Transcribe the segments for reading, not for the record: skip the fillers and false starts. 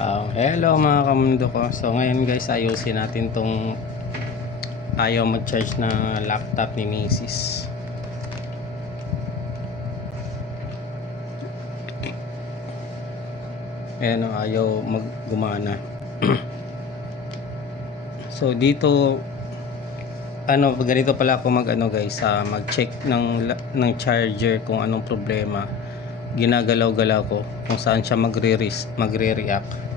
Hello mga kamundo ko. So ngayon guys, ayusin natin tong ayaw mag-charge na laptop ni Mrs. Ayan o, ayaw gumana. So dito ganito pala ako guys, mag-check ng charger kung anong problema. Ginagalaw-galaw ko kung saan siya magre-react.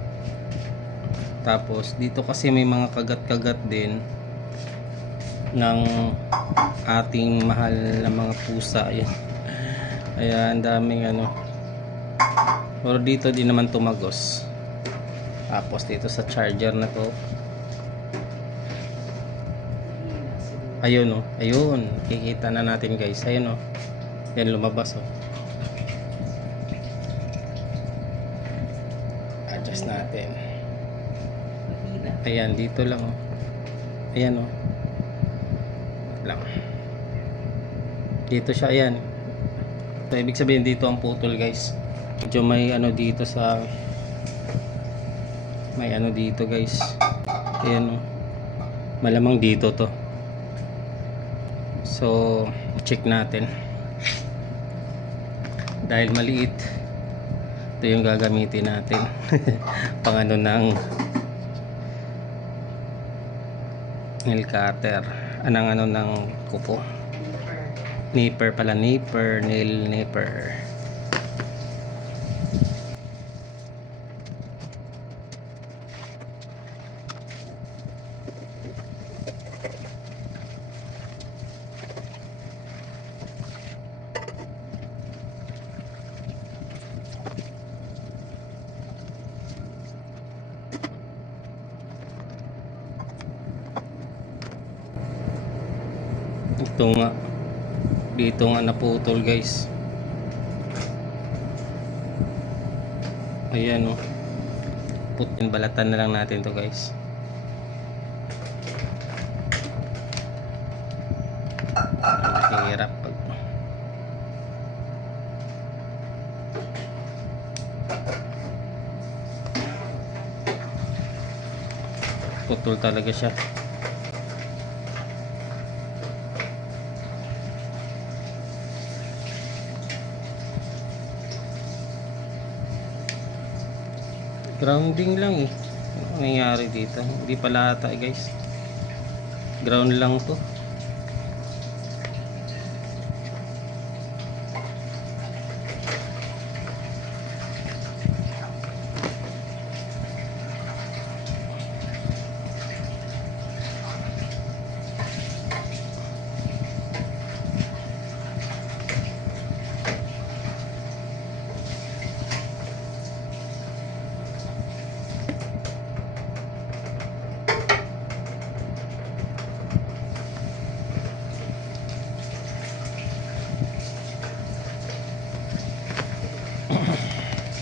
Tapos dito kasi may mga kagat-kagat din ng ating mahal na mga pusa. Ayan. Kaya ang daming pero dito din naman tumagos. Tapos dito sa charger na to, ayun ayun, kikita na natin guys. Ayun yan lumabas adjust natin. Ayan, dito lang ayan lang dito siya. Ayan, so ibig sabihin dito ang putol guys. Medyo may dito sa dito guys. Ayan malamang dito to. So check natin, dahil maliit ito yung gagamitin natin pang ng nail cutter, ng kupo, nipper pala, nail nipper. Dito nga naputol guys. Ayan balatan na lang natin to guys. Hirap pag putol talaga siya. Grounding lang ano nangyari dito? Hindi pala ata guys, ground lang to.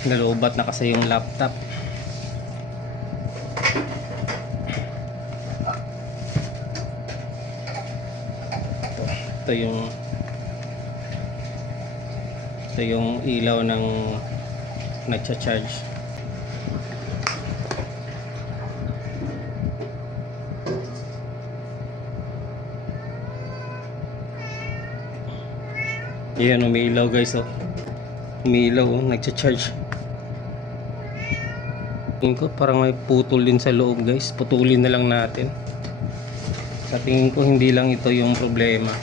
Nalubat na kasi yung laptop. Ito yung ilaw ng nagcha-charge. Ayan, umiilaw guys umiilaw nagcha-charge. Tingin ko parang may putol din sa loob guys. Putulin na lang natin. Sa tingin ko hindi lang ito yung problema.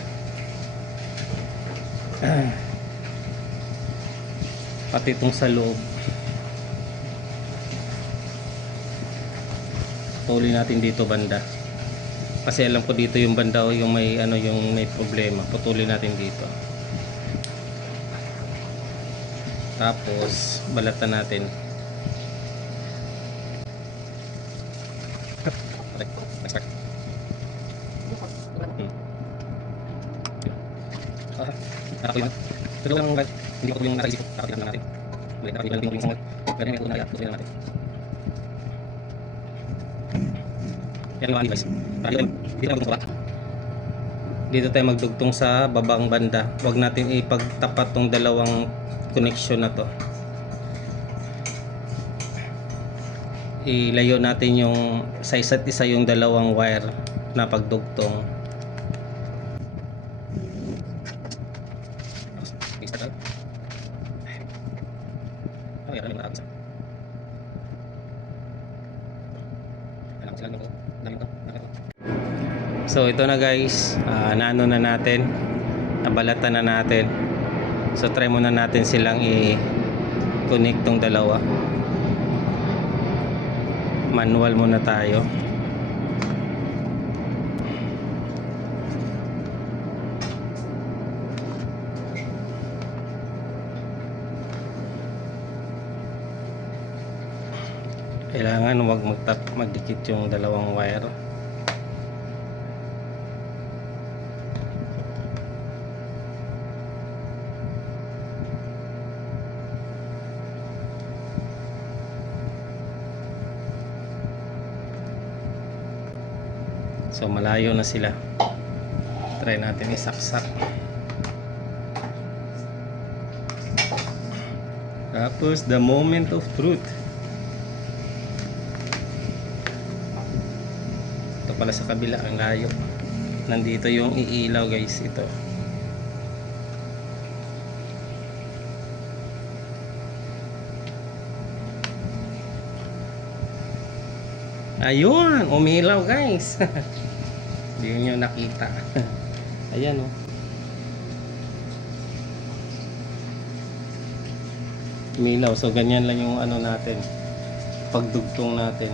Pati itong sa loob. Putulin natin dito banda. Kasi alam ko dito yung banda yung may yung may problema. Putulin natin dito. Tapos balatan natin. Ako yun. Pero lang hindi ko yung nasa isip ko. Nakatilang natin. Nakatilang yung sangod. Pero may ito na yan. Tutuloy natin. Yan yung device. Dito tayo magdugtong sa babang banda. Huwag natin ipagtapat tong dalawang connection na to. ilayo natin yung sa isa't isa yung dalawang wire na pagdugtong. So ito na guys, naano na natin, nabalatan na natin. So try muna natin silang i-connect tong dalawa. Manual muna tayo. Kailangan huwag magdikit yung dalawang wire. So malayo na sila. Try natin isaksak. Tapos the moment of truth. Ito pala sa kabila, ang layo. Nandito yung iilaw guys, ito. Ayun, umilaw guys. Hindi nyo nakita. Ayan oh. Umilaw. So ganyan lang yung ano natin, pagdugtong natin.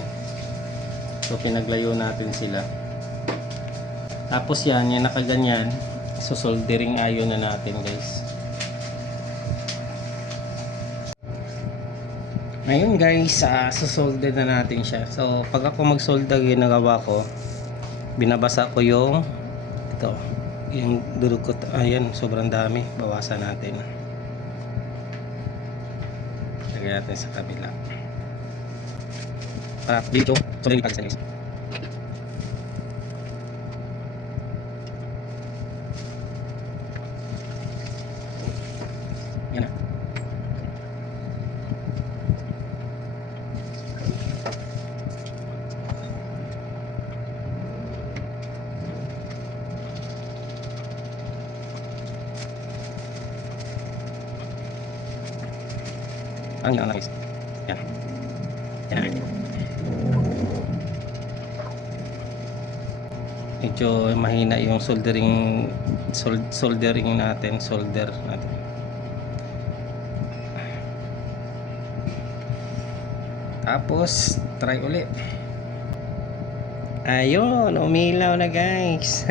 So pinaglayo natin sila. Tapos yan, yung nakaganyan, so soldering iron na natin guys. Ngayon guys, susolder na natin siya. So pag ako mag-solder, ginagawa ko, binabasa ko yung ito, yung durukot. Ayan, sobrang dami. Bawasan natin. Lagyan natin sa kabila. Para dito, soldering pag-isa guys. Yan na. Ang yan na guys. Yan. Yan na. Medyo mahina yung soldering natin, solder natin. Tapos try ulit. Ayun, umilaw na guys.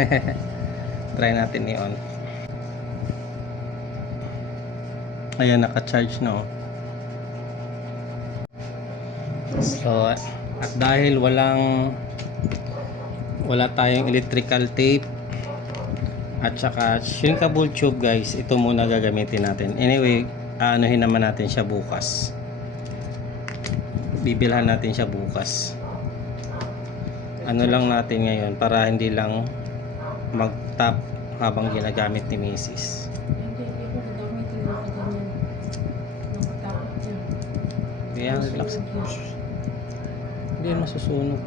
Try natin i-on. Ayan, naka-charge na oh. So at dahil wala tayong electrical tape at saka shrinkable tube guys, ito muna gagamitin natin. Anyway, anuhin naman natin siya bukas. Bibilhan natin siya bukas. Ano lang natin ngayon para hindi lang mag-tap habang ginagamit ni Mrs. Kaya relax. Hindi yan masusunog.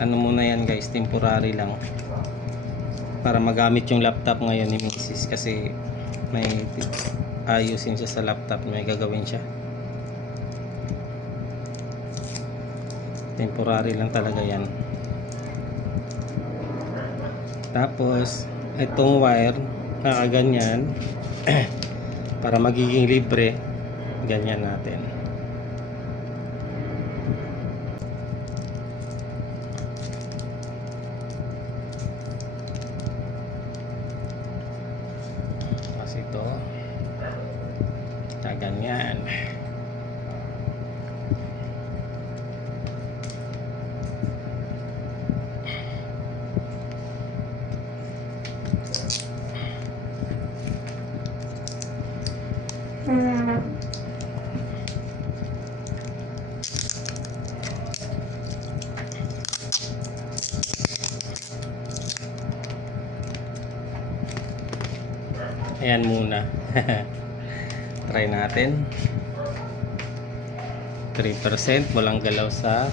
Ano muna yan guys, temporary lang. Para magamit yung laptop ngayon ni Mrs. Kasi may ayusin siya sa laptop, may gagawin siya. Temporary lang talaga yan. Tapos itong wire nakaganyan para magiging libre, ganyan natin. Kasi ito ganyan. Ayan muna. Try natin. 3%, walang galaw sa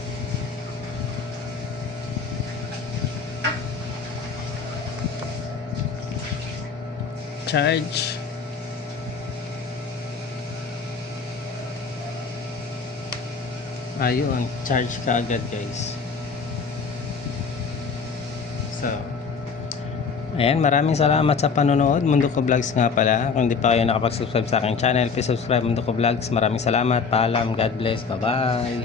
charge. Ayun, charge ka agad guys. So, ayan, maraming salamat sa panonood. Mundo Ko Vlogs nga pala. Kung hindi pa kayo nakapag-subscribe sa aking channel, please subscribe Mundo Ko Vlogs. Maraming salamat. Paalam. God bless. Bye-bye.